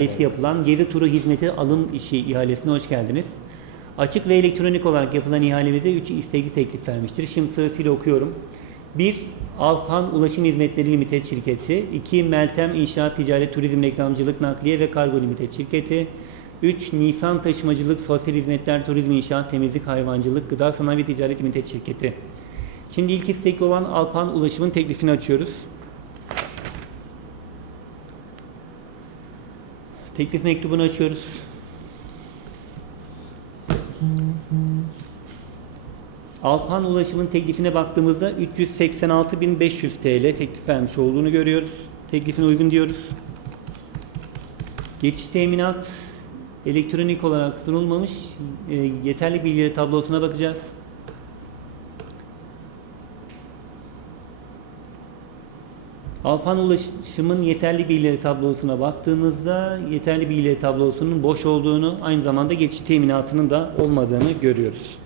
ihalesi yapılan gezi turu hizmeti alım işi ihalesine hoş geldiniz. Açık ve elektronik olarak yapılan ihalemize 3 istekli teklif vermiştir. Şimdi sırasıyla okuyorum. 1. Alpan Ulaşım Hizmetleri Limited Şirketi 2. Meltem İnşaat Ticaret Turizm Reklamcılık Nakliye ve Kargo Limited Şirketi 3. Nisan Taşımacılık Sosyal Hizmetler Turizm İnşaat Temizlik Hayvancılık Gıda Sanayi Ticaret Limited Şirketi Şimdi ilk istekli olan Alpan Ulaşım'ın teklifini açıyoruz. Teklif mektubunu açıyoruz. Alpan Ulaşım'ın teklifine baktığımızda 386.500 TL teklif vermiş olduğunu görüyoruz. Teklifine uygun diyoruz. Geçiş teminat elektronik olarak sunulmamış. E, yeterli bilgileri tablosuna bakacağız. Alpan Ulaşım'ın yeterli bilgileri tablosuna baktığımızda yeterli bilgileri tablosunun boş olduğunu aynı zamanda geçiş teminatının da olmadığını görüyoruz.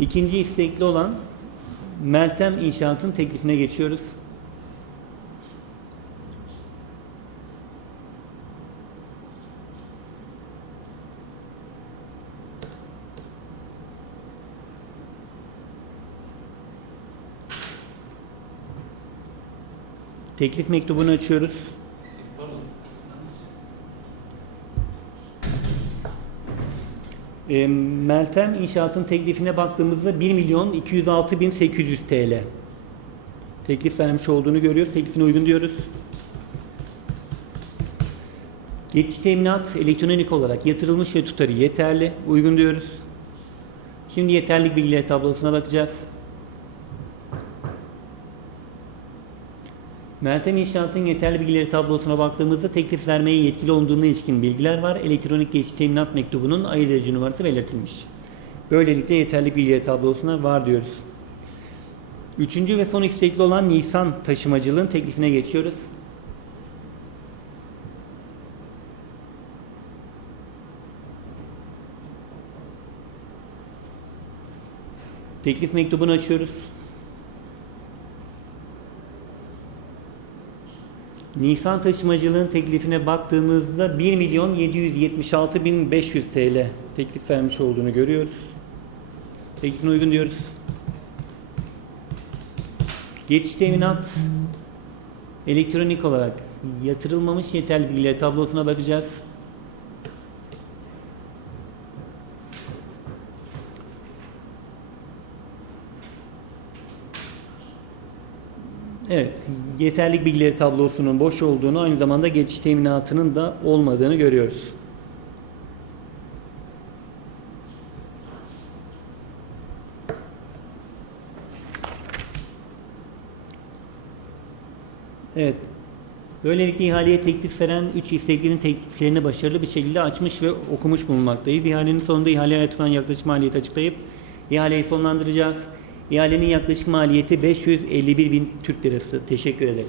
İkinci istekli olan Meltem İnşaat'ın teklifine geçiyoruz. Teklif mektubunu açıyoruz. E, Meltem İnşaat'ın teklifine baktığımızda 1 milyon 206 bin 800 TL. Teklif vermiş olduğunu görüyoruz. Teklifine uygun diyoruz. Geçiş teminat elektronik olarak yatırılmış ve tutarı yeterli. Uygun diyoruz. Şimdi yeterlik bilgileri tablosuna bakacağız. Meltem İnşaat'ın yeterli bilgileri tablosuna baktığımızda teklif vermeye yetkili olduğuna ilişkin bilgiler var. Elektronik geçiş teminat mektubunun ayırt edici numarası belirtilmiş. Böylelikle yeterli bilgileri tablosuna var diyoruz. Üçüncü ve son istekli olan Nisan taşımacılığın teklifine geçiyoruz. Teklif mektubunu açıyoruz. Nisan taşımacılığın teklifine baktığımızda 1 milyon 776 bin 500 TL teklif vermiş olduğunu görüyoruz. Teklifine uygun diyoruz. Geçiş teminat elektronik olarak yatırılmamış yeterli bilgiler tablosuna bakacağız. Evet, yeterlik bilgileri tablosunun boş olduğunu, aynı zamanda geçiş teminatının da olmadığını görüyoruz. Evet, böylelikle ihaleye teklif veren 3 isteklinin tekliflerini başarılı bir şekilde açmış ve okumuş bulunmaktayız. İhalenin sonunda ihaleye yatıran yaklaşık maliyeti açıklayıp ihaleyi sonlandıracağız. İhalenin yaklaşık maliyeti 551 bin Türk Lirası. Teşekkür ederiz.